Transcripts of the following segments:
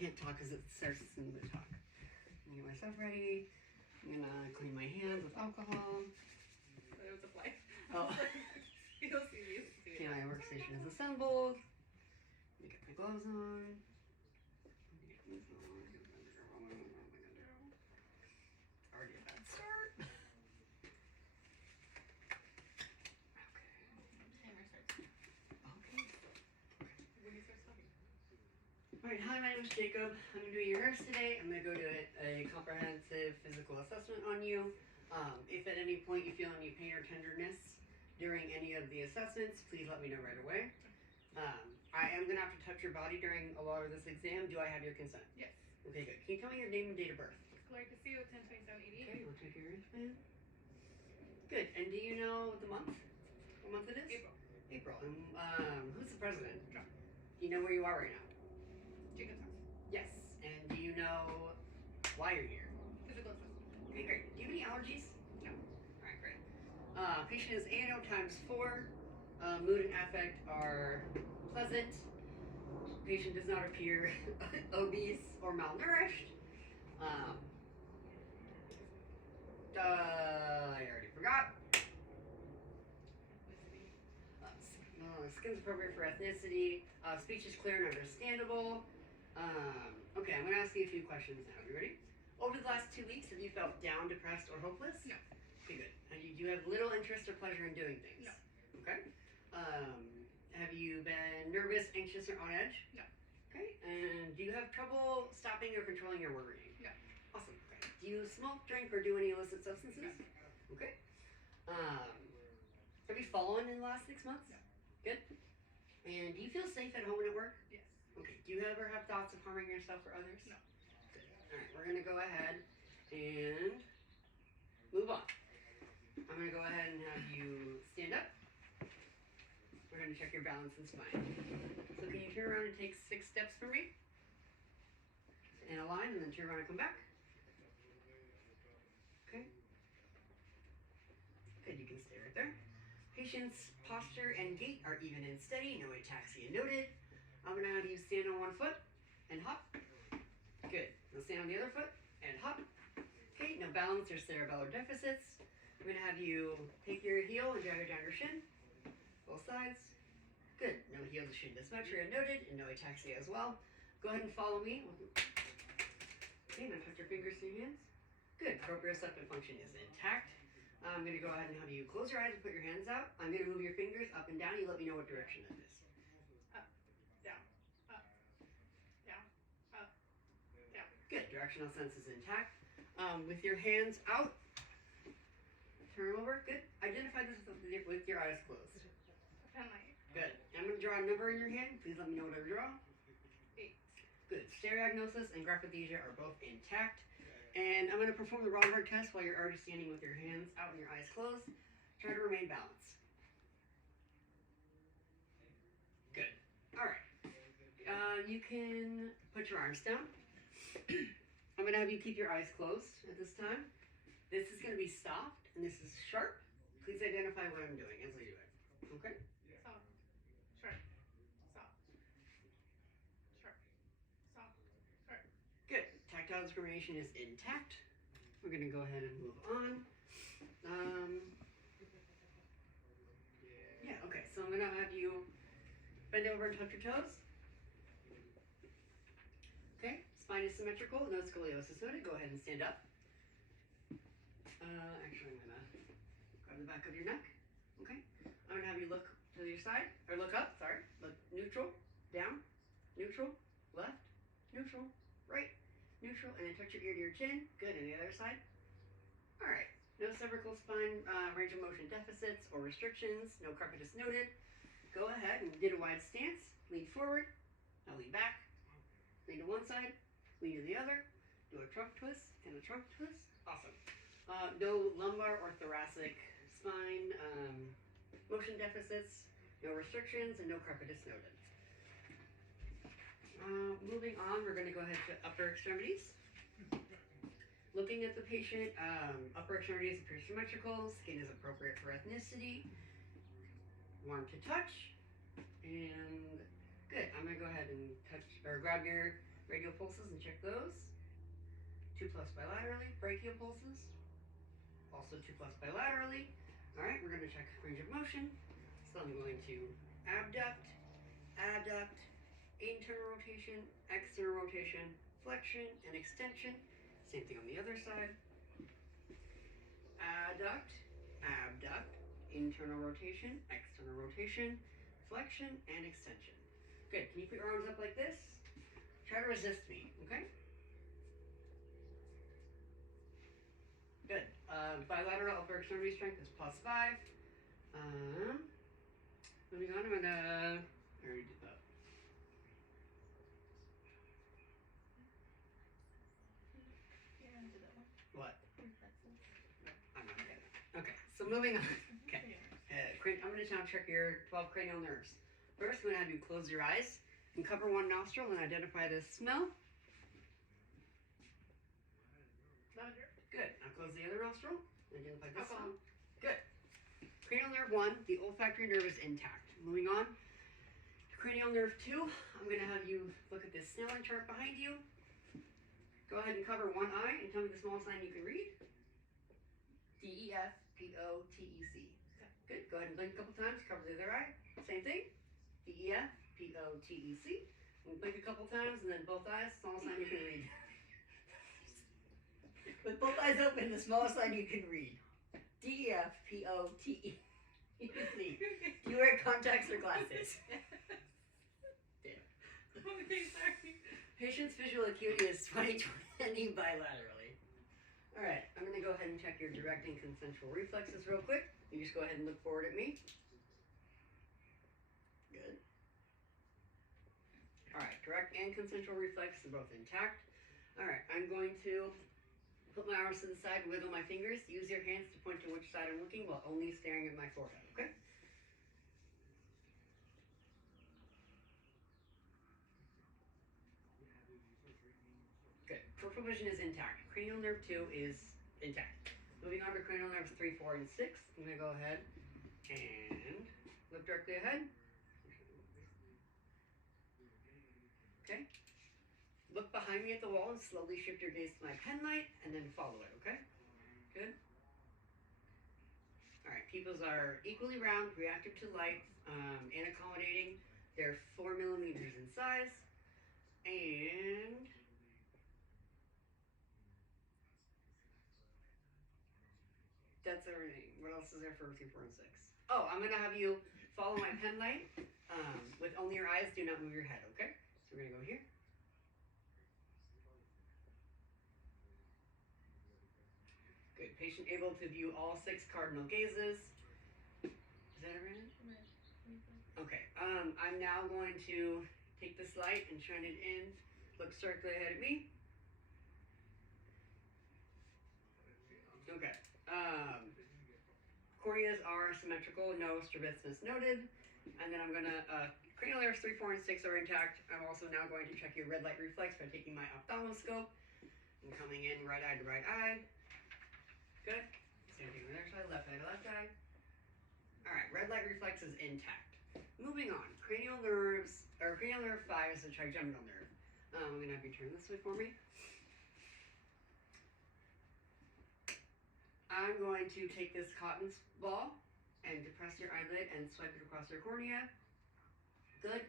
can't talk because it starts listening to talk. I'm gonna get myself ready. I'm gonna clean my hands with alcohol. It was a fly. Oh. You'll see me. Okay, my workstation is assembled. Let me get my gloves on. It's already a bad start. Timer starts. Okay. When he starts talking. Alright, hi, my name is Jacob. I'm going to do your nerves today. I'm going to go do a comprehensive physical assessment on you. If at any point you feel any pain or tenderness during any of the assessments, please let me know right away. I am going to have to touch your body during a lot of this exam. Do I have your consent? Yes. Okay, good. Can you tell me your name and date of birth? Gloria Castillo, 10/27/88. Okay, we'll take your wristband. Good. And do you know the month? What month it is? April. April. And who's the president? Trump. Do you know where you are right now? Jacob's house. Yes. And do you know why you're here? Physical assessment. Okay, great. Do you have any allergies? No. Alright, great. Patient is ANO times 4. Mood and affect are pleasant. Patient does not appear obese or malnourished. I already forgot. Skin's appropriate for ethnicity. Speech is clear and understandable. Okay, I'm going to ask you a few questions now. You ready? Over the last 2 weeks, have you felt down, depressed, or hopeless? No. Okay, good. And you do have little interest or pleasure in doing things? No. Okay. Have you been nervous, anxious, or on edge? No. Okay. And do you have trouble stopping or controlling your worrying? No. Awesome. Okay. Do you smoke, drink, or do any illicit substances? No. Okay. Have you fallen in the last 6 months? No. Good. And do you feel safe at home and at work? Yes. Okay. Do you ever have thoughts of harming yourself or others? No. Good. All right. We're gonna go ahead and move on. I'm gonna go ahead and have you stand up. We're gonna check your balance and spine. So can you turn around and take 6 steps for me? In a line, and then turn around and come back. Okay. Good. You can stay right there. Patient's posture and gait are even and steady. No ataxia noted. I'm going to have you stand on one foot and hop. Good. Now stand on the other foot and hop. Okay. No balance or cerebellar deficits. I'm going to have you take your heel and drag it down your shin. Both sides. Good. No heel to shin dysmetria noted, and no ataxia as well. Go ahead and follow me. Okay. Now touch your fingers to your hands. Good. Proprioceptive function is intact. I'm going to go ahead and have you close your eyes and put your hands out. I'm going to move your fingers up and down. You let me know what direction that is. Up, down, up, down, up, down. Good. Directional sense is intact. With your hands out, turn them over. Good. Identify this with your eyes closed. Pen light. Good. I'm going to draw a number in your hand. Please let me know what I draw. 8. Good. Stereognosis and graphesthesia are both intact. And I'm going to perform the Rodberg test while you're already standing with your hands out and your eyes closed. Try to remain balanced. Good. All right. You can put your arms down. I'm going to have you keep your eyes closed at this time. This is going to be soft and this is sharp. Please identify what I'm doing as I do it. Okay? Soft. Sharp. Soft. Sharp. Soft. Sharp. Good. Tactile discrimination is intact. We're going to go ahead and move on. Yeah, okay. So I'm going to have you bend over and touch your toes. Okay. Spine is symmetrical. No scoliosis noted. Go ahead and stand up. Actually, I'm going to grab the back of your neck. Okay. I'm going to have you look to your side. Or look up. Sorry. Look neutral. Down. Neutral. Left. Neutral. Right. Neutral, and then touch your ear to your chin. Good, and the other side. All right. No cervical spine range of motion deficits or restrictions. No carpetus noted. Go ahead and get a wide stance. Lean forward. Now lean back. Lean to one side. Lean to the other. Do a trunk twist and a trunk twist. Awesome. No lumbar or thoracic spine motion deficits. No restrictions, and no carpetus noted. Moving on, we're going to go ahead to upper extremities. Looking at the patient, upper extremities appear symmetrical, skin is appropriate for ethnicity, warm to touch, and good. I'm going to go ahead and touch or grab your Radial pulses and check those. 2 plus bilaterally. Brachial pulses. Also 2 plus bilaterally. Alright, we're going to check range of motion. So I'm going to abduct, adduct, internal rotation, external rotation, flexion, and extension. Same thing on the other side. Adduct, abduct, internal rotation, external rotation, flexion, and extension. Good. Can you put your arms up like this? Try to resist me, okay? Good. Bilateral upper extremity strength is +5. Moving on, I already did that. What? I'm not getting it. Okay, so moving on. Okay. I'm going to now check your 12 cranial nerves. First, I'm going to have you close your eyes and cover one nostril and identify the smell. Lavender. Good. Now close the other nostril and identify this Alcohol. smell. Good. Cranial nerve 1, the olfactory nerve is intact. Moving on. Cranial nerve 2, I'm going to have you look at this Snellen chart behind you. Go ahead and cover one eye and tell me the smallest line you can read. D-E-F-P-O-T-E-C. Good. Go ahead and blink a couple times. Cover the other eye. Same thing. D-E-F-P-O-T-E-C. And blink a couple times and then both eyes. Smallest line you can read. With both eyes open, the smallest line you can read. D-E-F-P-O-T-E-C. Do you wear contacts or glasses? Damn. Okay, sorry. Patient's visual acuity is 20/20 bilaterally. Alright, I'm going to go ahead and check your direct and consensual reflexes real quick. You just go ahead and look forward at me. Good. Alright, direct and consensual reflexes are both intact. Alright, I'm going to put my arms to the side, wiggle my fingers, use your hands to point to which side I'm looking while only staring at my forehead, okay? Good. Peripheral vision is intact. Cranial nerve 2 is intact. Moving on to cranial nerves 3, 4, and 6. I'm going to go ahead and look directly ahead. Okay. Look behind me at the wall and slowly shift your gaze to my pen light and then follow it, okay? Good. Alright, pupils are equally round, reactive to light, and accommodating. They're 4 millimeters in size. And that's everything. What else is there for 3, 4, and 6? Oh, I'm going to have you follow my pen light with only your eyes. Do not move your head, okay? So we're going to go here. Good. Patient able to view all 6 cardinal gazes. Is that everything? Okay. I'm now going to take this light and shine it in. Look directly ahead at me. Okay. Corneas are symmetrical, no strabismus noted. And then I'm going to, cranial nerves 3, 4, and 6 are intact. I'm also now going to check your red light reflex by taking my ophthalmoscope and coming in right eye to right eye. Good. Same thing on the other side, left eye to left eye. Alright, red light reflex is intact. Moving on, cranial nerve 5 is the trigeminal nerve. I'm going to have you turn this way for me. I'm going to take this cotton ball and depress your eyelid and swipe it across your cornea. Good.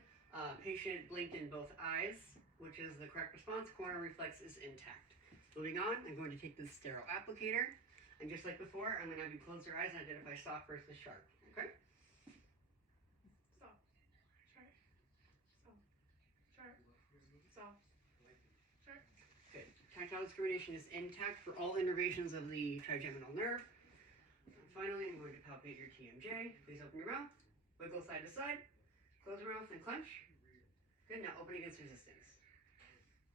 Patient blinked in both eyes, which is the correct response. Corneal reflex is intact. Moving on, I'm going to take this sterile applicator. And just like before, I'm going to have you close your eyes and identify soft versus sharp. Okay? Soft. Sharp. Soft. Sharp. Soft. Sharp. Good. Tactile discrimination is intact for all innervations of the trigeminal nerve. And finally, I'm going to palpate your TMJ. Please open your mouth. Wiggle side to side. Close your mouth and clench. Good. Now open against resistance.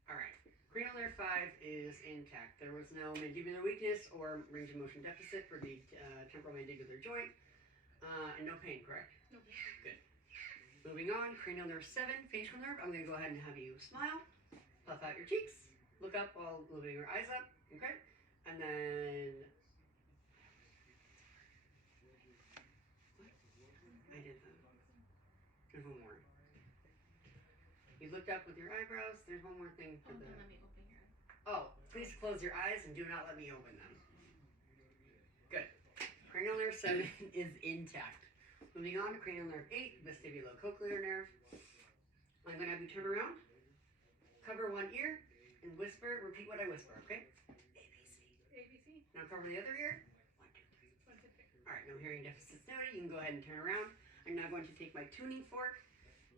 Alright. Cranial nerve 5 is intact. There was no mandibular weakness or range of motion deficit for the temporal mandibular joint. And no pain, correct? No pain. Good. Moving on, cranial nerve 7, facial nerve. I'm going to go ahead and have you smile, puff out your cheeks, look up while moving your eyes up, okay? And then... What? I did that. There's one more. You looked up with your eyebrows. There's one more thing for Oh, the. don't let me open your eyes. Oh, please close your eyes and do not let me open them. Good. Cranial nerve 7 is intact. Moving on to cranial nerve 8, vestibulocochlear nerve. I'm going to have you turn around, cover one ear, and whisper. Repeat what I whisper, okay? ABC. ABC. Now cover the other ear. 1, 2, 3. 1, 2, 3. All right, no hearing deficits noted. You can go ahead and turn around. I'm now going to take my tuning fork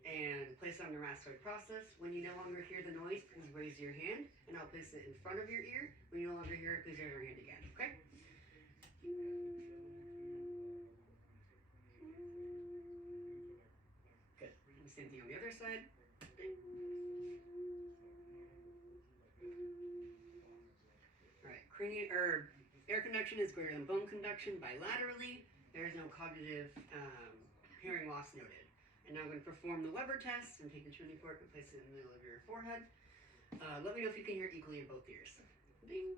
and place it on the mastoid process. When you no longer hear the noise, please raise your hand, and I'll place it in front of your ear. When you no longer hear it, please raise your hand again, okay? Good. Same thing on the other side. All right, air conduction is greater than bone conduction bilaterally. There is no cognitive hearing loss noted. And now I'm going to perform the Weber test and take the tuning fork and place it in the middle of your forehead. Let me know if you can hear equally in both ears. Ding.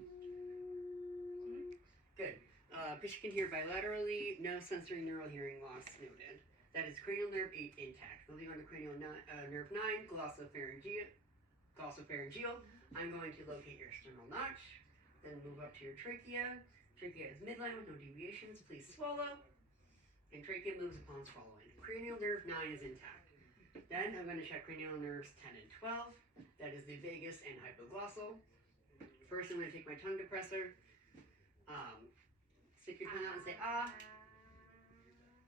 Good. Patient can hear bilaterally. No sensory neural hearing loss noted. That is cranial nerve 8 intact. Moving on to cranial nerve 9, glossopharyngeal. I'm going to locate your sternal notch. Then move up to your trachea. Trachea is midline with no deviations. Please swallow. And trachea moves upon swallowing. Cranial nerve 9 is intact. Then I'm going to check cranial nerves 10 and 12. That is the vagus and hypoglossal. First, I'm going to take my tongue depressor. Stick your tongue out and say ah.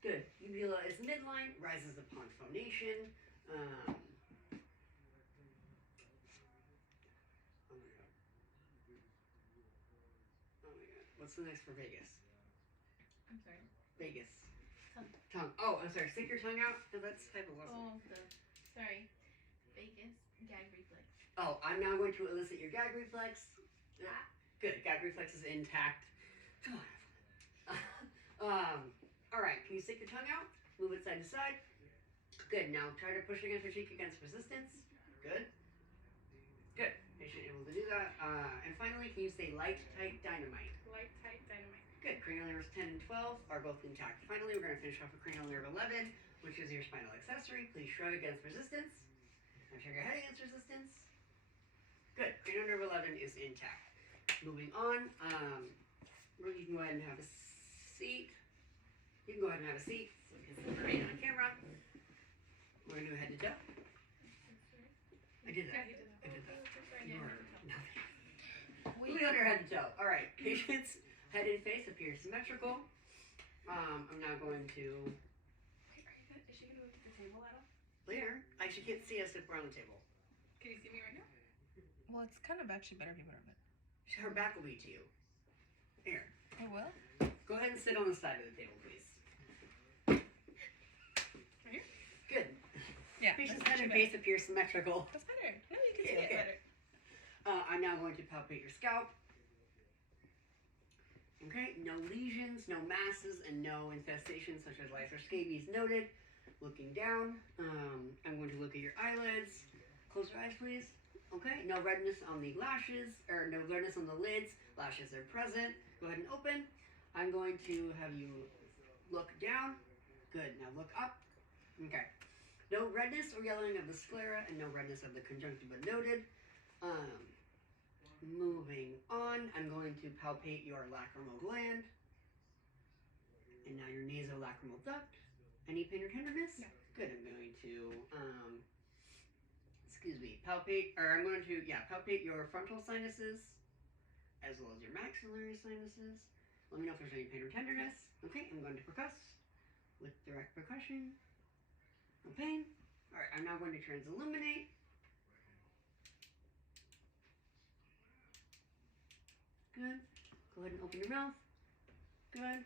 Good. Uvula is midline, rises upon phonation. Oh my god. What's the next for vagus? I'm sorry. Vagus. Tongue. Oh, I'm sorry. Stick your tongue out. No, that's hypoglossal. Oh, sorry. Vagus. Gag reflex. Oh, I'm now going to elicit your gag reflex. Good. Gag reflex is intact. Come on. All right. Can you stick your tongue out? Move it side to side. Good. Now try to push against your cheek against resistance. Good. Good. Patient able to do that. And finally, can you say light, tight, dynamite? Light, tight, dynamite. Good. Cranial nerves 10 and 12 are both intact. Finally, we're going to finish off with cranial nerve 11, which is your spinal accessory. Please shrug against resistance. Now shrug your head against resistance. Good. Cranial nerve 11 is intact. Moving on. You can go ahead and have a seat. You can go ahead and have a seat because it's remain on camera. We're going to do head to toe. I did that. Yeah, he did that. I did that. You You are are nothing. Moving on to head to toe. All right. Patient's head and face appear symmetrical. I'm now going to. Wait, is she going to move the table at all? Later. I actually can't see us if we're on the table. Can you see me right now? Well, it's kind of actually better if you put her a bit. Her back will be to you. Here. It will? Go ahead and sit on the side of the table, please. Right here? Good. Yeah. Patient's that's head and actually face appear symmetrical. better. That's better. No, you can see Yeah, it okay. better. I'm now going to palpate your scalp. Okay, no lesions, no masses, and no infestations such as lice or scabies noted. Looking down, I'm going to look at your eyelids. Close your eyes, please. Okay, no redness on the lashes, or no redness on the lids. Lashes are present. Go ahead and open. I'm going to have you look down. Good, now look up. Okay. No redness or yellowing of the sclera and no redness of the conjunctiva noted. Moving on, I'm going to palpate your lacrimal gland. And now your nasolacrimal duct. Any pain or tenderness? No. Good, I'm going to, palpate your frontal sinuses, as well as your maxillary sinuses. Let me know if there's any pain or tenderness. Okay, I'm going to percuss with direct percussion. No pain. All right, I'm now going to transilluminate. Good. Go ahead and open your mouth. Good.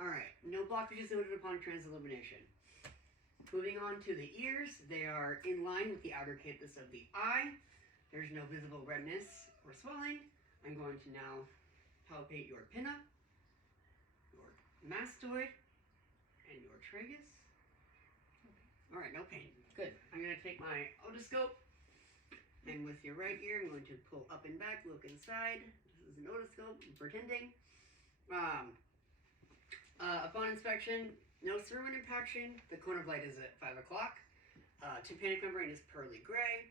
All right, no blockages noted upon transillumination. Moving on to the ears, they are in line with the outer canthus of the eye. There's no visible redness or swelling. I'm going to now palpate your pinna, your mastoid, and your tragus. All right, no pain. Good. I'm going to take my otoscope, and with your right ear, I'm going to pull up and back, look inside. This is an otoscope, I'm pretending. Upon inspection, no cerumen impaction. The cone of light is at 5 o'clock. Tympanic membrane is pearly gray.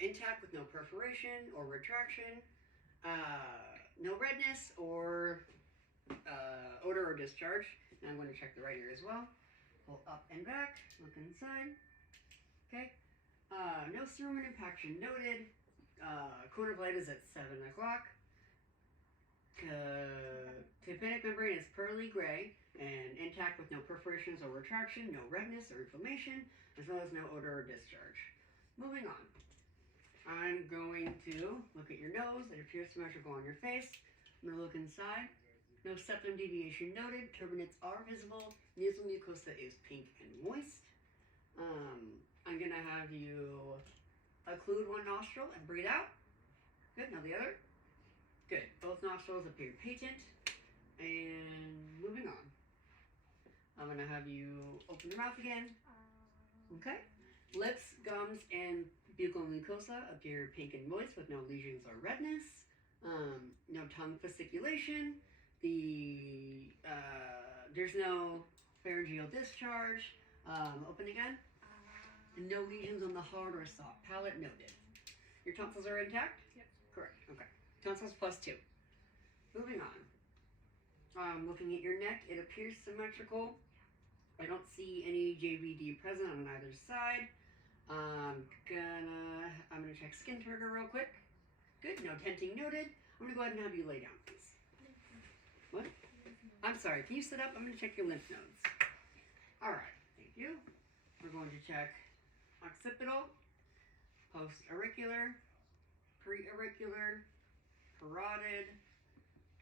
Intact with no perforation or retraction. No redness or odor or discharge. Now I'm going to check the right ear as well. Pull up and back. Look inside. Okay. No cerumen impaction noted. Cone of light is at 7 o'clock. Tympanic membrane is pearly gray and intact with no perforations or retraction, no redness or inflammation, as well as no odor or discharge. Moving on. I'm going to look at your nose. It appears symmetrical on your face. I'm going to look inside. No septum deviation noted. Turbinates are visible. Nasal mucosa is pink and moist. I'm going to have you occlude one nostril and breathe out. Good. Now the other. Good. Both nostrils appear patent. And moving on. I'm going to have you open your mouth again. Okay. Lips, gums, and buccal mucosa appear pink and moist with no lesions or redness. No tongue fasciculation. There's no pharyngeal discharge. Open again. And no lesions on the hard or soft palate noted. Your tonsils are intact? Yep. Correct. Okay. Tonsils +2. Moving on. Looking at your neck, it appears symmetrical. I don't see any JVD present on either side. I'm gonna check skin turgor real quick. Good, no tenting noted. I'm gonna go ahead and have you lay down, please. What? I'm sorry, can you sit up? I'm gonna check your lymph nodes. Alright, thank you. We're going to check occipital, post-auricular, pre-auricular, parotid,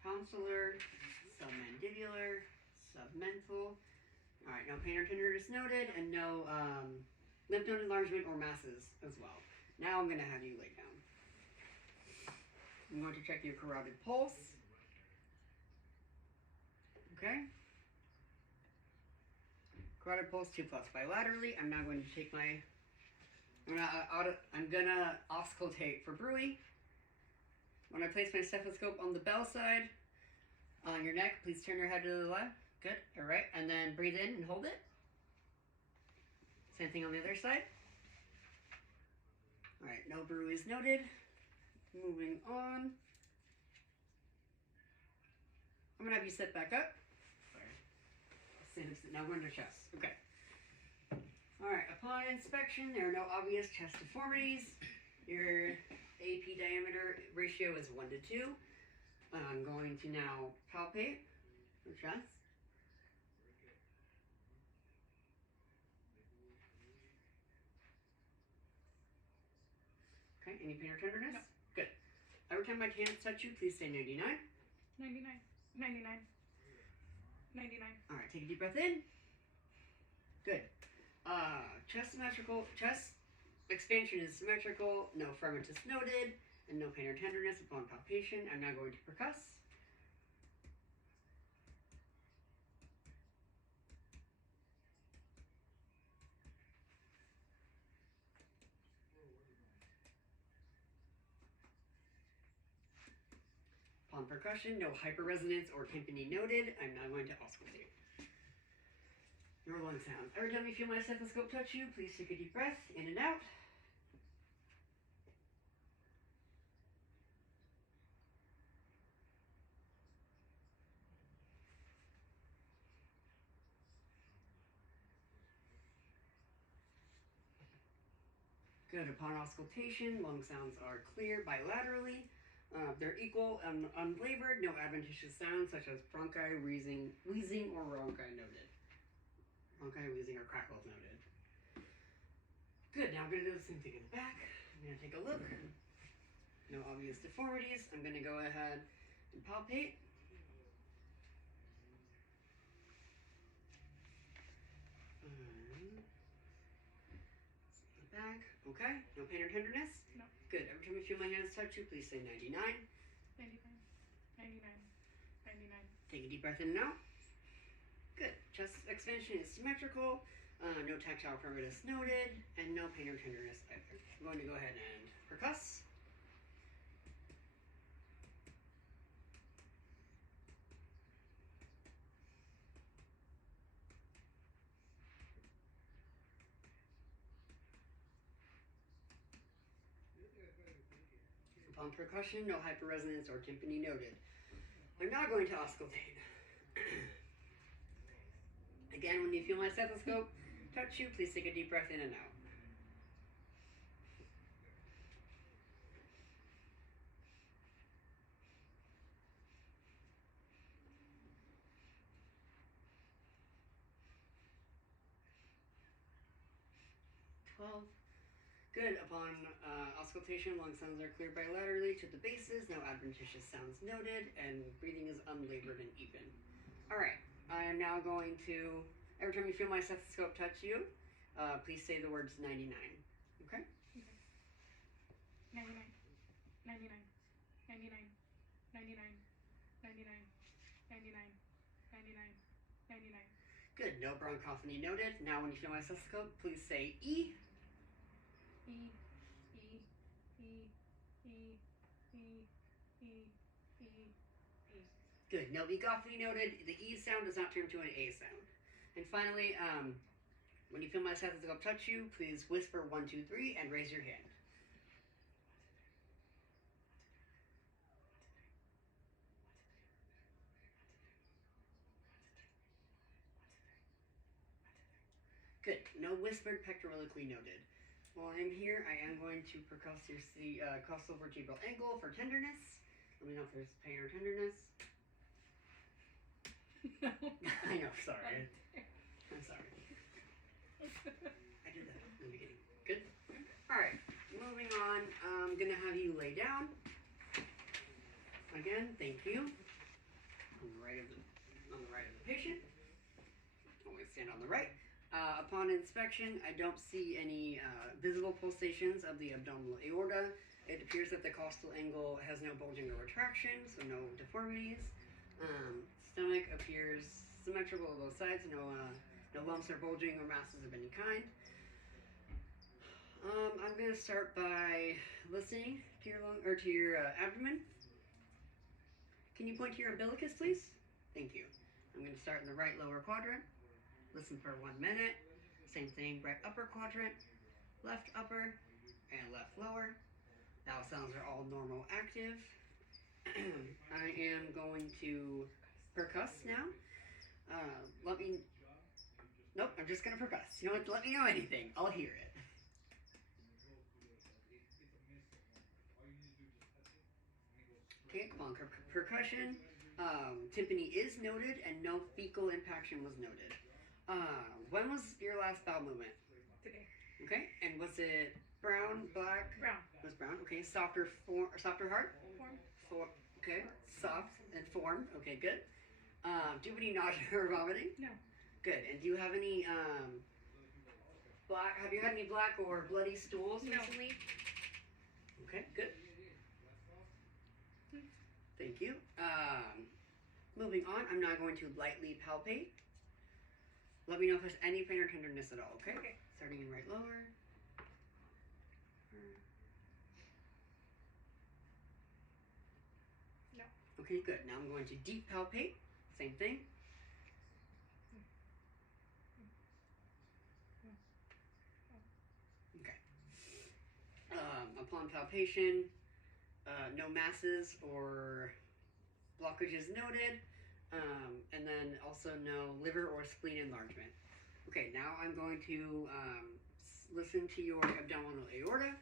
tonsillar, submandibular, submental. Alright, no pain or tenderness noted, and no lymph node enlargement or masses as well. Now I'm going to have you lay down. I'm going to check your carotid pulse. Okay. Carotid pulse 2+ bilaterally. I'm now going to take my, I'm gonna auscultate for bruit. When I place my stethoscope on the bell side, on your neck, please turn your head to the left. Good. All right. And then breathe in and hold it. Same thing on the other side. All right. No bruit is noted. Moving on. I'm going to have you sit back up. Sorry. Sit. Now we're under chest. Okay. All right. Upon inspection, there are no obvious chest deformities. Your AP diameter ratio is 1:2. I'm going to now palpate your chest. Okay, any pain or tenderness? No. Good. Every time my hands touch you, please say 99. 99. 99. 99. All right, take a deep breath in. Good. Chest symmetrical. Chest expansion is symmetrical. No fermentus noted. And no pain or tenderness upon palpation. I'm now going to percuss. Upon percussion, no hyperresonance or tympany noted. I'm now going to auscultate. Your lung sounds. Every time you feel my stethoscope touch you, please take a deep breath in and out. Good. Upon auscultation, lung sounds are clear bilaterally. They're equal and unflavored. No adventitious sounds such as bronchi, wheezing, or rhonchi noted. Bronchi, wheezing, or crackles noted. Good. Now I'm going to do the same thing in the back. I'm going to take a look. No obvious deformities. I'm going to go ahead and palpate. Back. Okay. No pain or tenderness? No. Good. Every time you feel my hands touch you, please say 99. 99. 99. 99. Take a deep breath in and out. Good. Chest expansion is symmetrical. No tactile fermentus noted. And no pain or tenderness either. I'm going to go ahead and percuss. Upon percussion, no hyperresonance or tympany noted. I'm now going to auscultate. Again, when you feel my stethoscope touch you, please take a deep breath in and out. Good. Upon auscultation, lung sounds are clear bilaterally to the bases, no adventitious sounds noted, and breathing is unlabored and even. Alright, I am now going to, every time you feel my stethoscope touch you, please say the words 99. Okay? 99, 99, 99, 99, 99, 99, 99, 99. Good. No bronchophony noted. Now when you feel my stethoscope, please say E. E, E, E, E, E, E, E, E. Good. No egophony noted. The E sound does not turn to an A sound. And finally, when you feel my stethoscope touch you, please whisper 1, 2, 3 and raise your hand. Good. No whispered pectorally noted. While I'm here, I am going to percuss your crossovertebral angle for tenderness. Let me know if there's pain or tenderness. No. I know, sorry. I'm sorry. I did that in the beginning. Good? Alright, moving on. I'm going to have you lay down. Again, thank you. On the right of the patient. Always stand on the right. Upon inspection, I don't see any visible pulsations of the abdominal aorta. It appears that the costal angle has no bulging or retraction, so no deformities. Stomach appears symmetrical on both sides, no lumps or bulging or masses of any kind. I'm going to start by listening to your abdomen. Can you point to your umbilicus, please? Thank you. I'm going to start in the right lower quadrant. Listen for 1 minute. Same thing, right upper quadrant, left upper, and left lower. Bowel sounds are all normal active. I am going to percuss now. Nope, I'm just going to percuss. You don't have to let me know anything. I'll hear it. Okay, upon percussion, tympany is noted and no fecal impaction was noted. When was your last bowel movement? Today. Okay, and was it brown, black? Brown. It was brown. Okay, softer heart? Form. Okay, soft and formed. Okay, good. Do you have any nausea or vomiting? No. Good. And do you have any black? Have you had any black or bloody stools No. recently? Okay, good. Thank you. Moving on, I'm now going to lightly palpate. Let me know if there's any pain or tenderness at all, okay? Okay. Starting in right lower. No. Okay, good. Now I'm going to deep palpate. Same thing. Okay. Upon palpation, no masses or blockages noted. And then also no liver or spleen enlargement. Okay, now I'm going to listen to your abdominal aorta.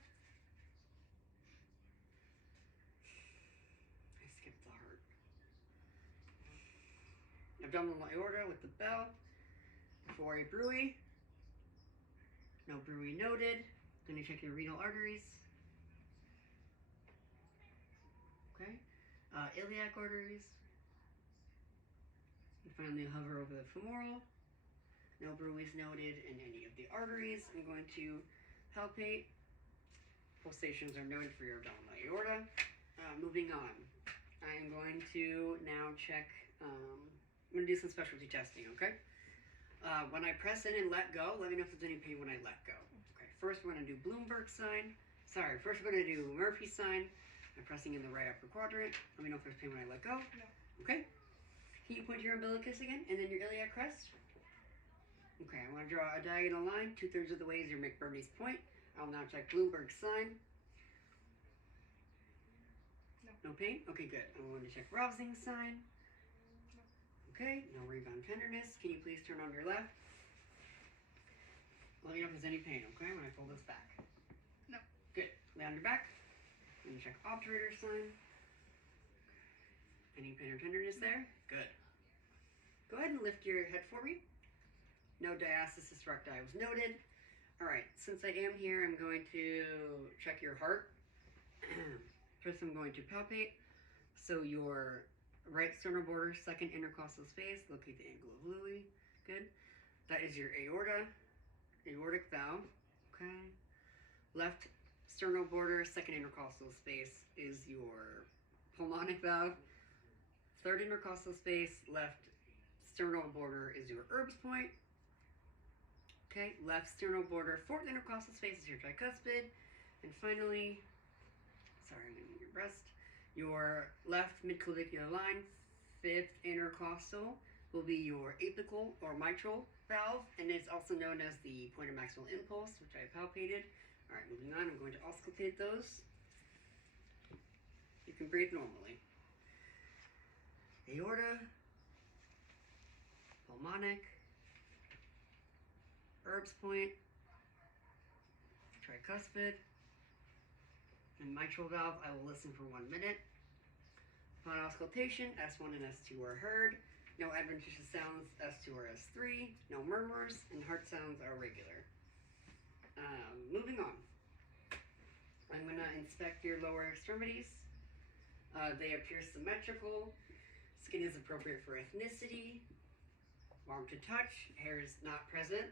I skipped the heart. Abdominal aorta with the bell. For a bruit. No bruit noted. Going to check your renal arteries. Okay. Iliac arteries. And finally hover over the femoral. No bruits noted in any of the arteries. I'm going to palpate. Pulsations are noted for your abdominal aorta. Moving on. I am going to now check, I'm going to do some specialty testing, okay? When I press in and let go, let me know if there's any pain when I let go. Okay, first we're going to do Bloomberg sign. First we're going to do Murphy sign. I'm pressing in the right upper quadrant. Let me know if there's pain when I let go. No. Okay. Can you point to your umbilicus again, and then your iliac crest? Okay, I want to draw a diagonal line. 2/3 of the way is your McBurney's point. I'll now check Bloomberg sign. No pain? Okay, good. I'm going to check rousing sign. Okay, no rebound tenderness. Can you please turn on your left? Let me know if there's any pain, okay, when I pull this back. No. Good. Lay on your back. I'm going to check obturator sign. Any pain or tenderness there? Good. Go ahead and lift your head for me. No diastasis recti was noted. All right, since I am here, I'm going to check your heart. First, I'm going to palpate. So your right sternal border, second intercostal space, locate the angle of Louis. Good. That is your aorta, aortic valve. Okay. Left sternal border, second intercostal space is your pulmonic valve. Third intercostal space, left sternal border is your Erb's point. Okay, left sternal border, fourth intercostal space is your tricuspid. And finally, sorry, I'm going to move your breast. Your left midclavicular line, fifth intercostal, will be your apical or mitral valve, and it's also known as the point of maximal impulse, which I palpated. All right, moving on, I'm going to auscultate those. You can breathe normally. Aorta, pulmonic, Erb's point, tricuspid, and mitral valve. I will listen for 1 minute. Upon auscultation, S1 and S2 are heard. No adventitious sounds, S2 or S3. No murmurs, and heart sounds are regular. Moving on. I'm going to inspect your lower extremities. They appear symmetrical. Skin is appropriate for ethnicity. Warm to touch. Hair is not present.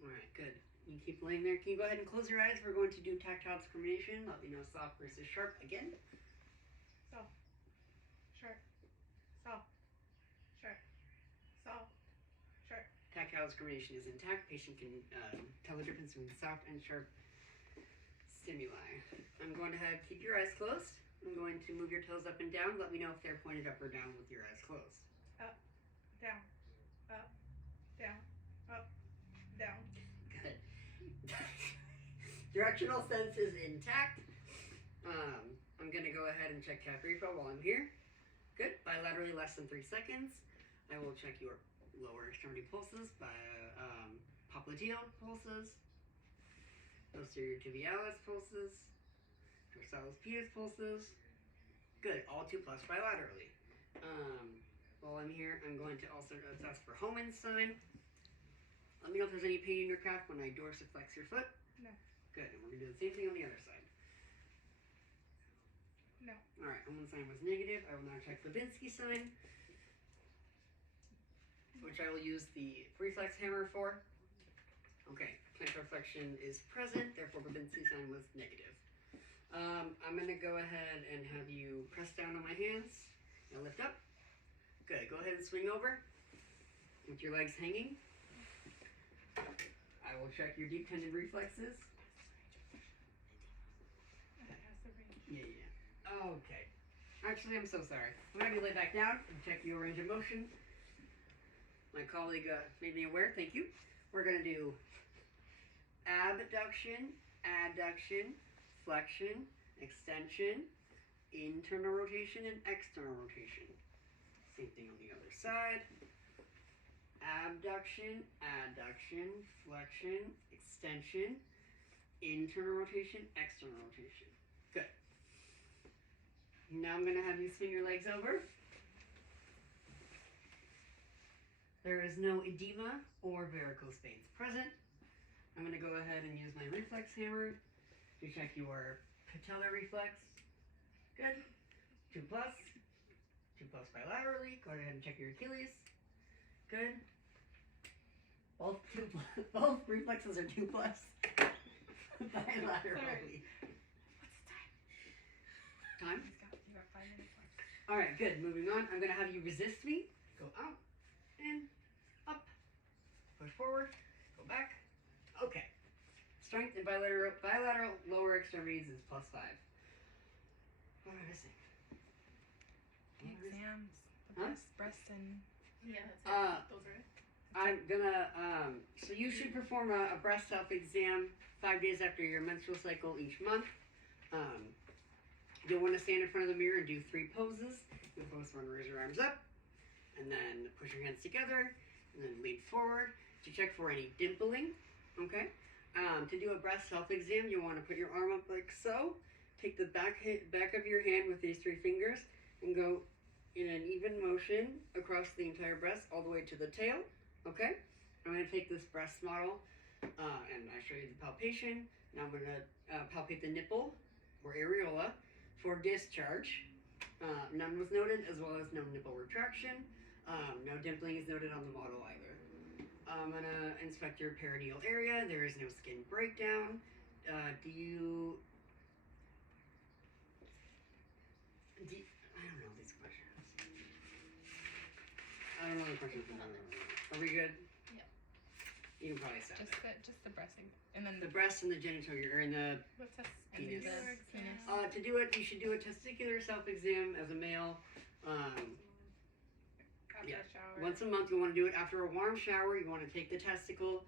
Alright, good. You keep laying there. Can you go ahead and close your eyes? We're going to do tactile discrimination. Let me know soft versus sharp again. Soft. Sharp. Soft. Sharp. Soft. Sharp. Tactile discrimination is intact. Patient can tell the difference between soft and sharp stimuli. I'm going to have keep your eyes closed. I'm going to move your toes up and down. Let me know if they're pointed up or down with your eyes closed. Up. Down. Up. Down. Up. Down. Good. Directional sense is intact. I'm going to go ahead and check cap refill while I'm here. Good. Bilaterally less than 3 seconds. I will check your lower extremity pulses by popliteal pulses, posterior tibialis pulses, dorsalis pedis pulses. Good. All 2+ bilaterally. While I'm here, I'm going to also assess for Hohmann's sign. Let me know if there's any pain in your calf when I dorsiflex your foot. No. Good. And we're going to do the same thing on the other side. No. Alright, Hohmann's sign was negative. I will now check Babinski sign, which I will use the reflex hammer for. Okay, plantar flexion is present, therefore Babinski sign was negative. I'm going to go ahead and have you press down on my hands and lift up. Good. Go ahead and swing over with your legs hanging. I will check your deep tendon reflexes. Yeah. Okay. Actually, I'm so sorry. I'm going to have you lay back down and check your range of motion. My colleague made me aware. Thank you. We're going to do abduction, adduction, flexion, extension, internal rotation, and external rotation. Same thing on the other side. Abduction, adduction, flexion, extension, internal rotation, external rotation. Good. Now I'm going to have you swing your legs over. There is no edema or varicose veins present. I'm going to go ahead and use my reflex hammer to check your patellar reflex. Good. 2+. 2+ bilaterally. Go ahead and check your Achilles. Good. Both reflexes are 2+ bilaterally. Sorry. What's the time? Time? You got 5 minutes left. Alright, good. Moving on. I'm going to have you resist me. Go out and up. Push forward. Go back. Okay. Strength in bilateral lower extremities is +5. What am I missing? The exams, the Huh? breast and Yeah, that's it. Those are it. I'm gonna, so you should perform a breast self-exam 5 days after your menstrual cycle each month. You'll want to stand in front of the mirror and do 3 poses. The first one, raise your arms up, and then push your hands together, and then lean forward to check for any dimpling. Okay. To do a breast self-exam, you want to put your arm up like so. Take the back of your hand with these 3 fingers and go in an even motion across the entire breast all the way to the tail. Okay. I'm going to take this breast model and I show you the palpation. Now I'm going to palpate the nipple or areola for discharge. None was noted, as well as no nipple retraction. No dimpling is noted on the model either. I'm going to inspect your perineal area. There is no skin breakdown. I don't know these questions. I don't know the questions. Are we good? Yeah. You can probably stop it. Just the breasting, and then The breast and the genitalia, or in the what's this? penis. Penis. To do it, you should do a testicular self-exam as a male. After yeah. a shower. Once a month, you want to do it after a warm shower. You want to take the testicle,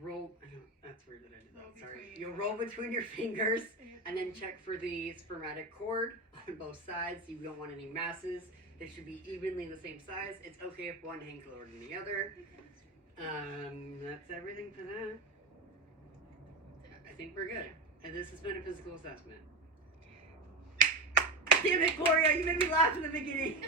roll. I know, that's weird that I did that. Sorry. You'll roll between your fingers and then check for the spermatic cord on both sides. You don't want any masses. They should be evenly the same size. It's okay if one hangs lower than the other. That's everything for that. I think we're good. And this has been a physical assessment. Damn it, Gloria! You made me laugh in the beginning.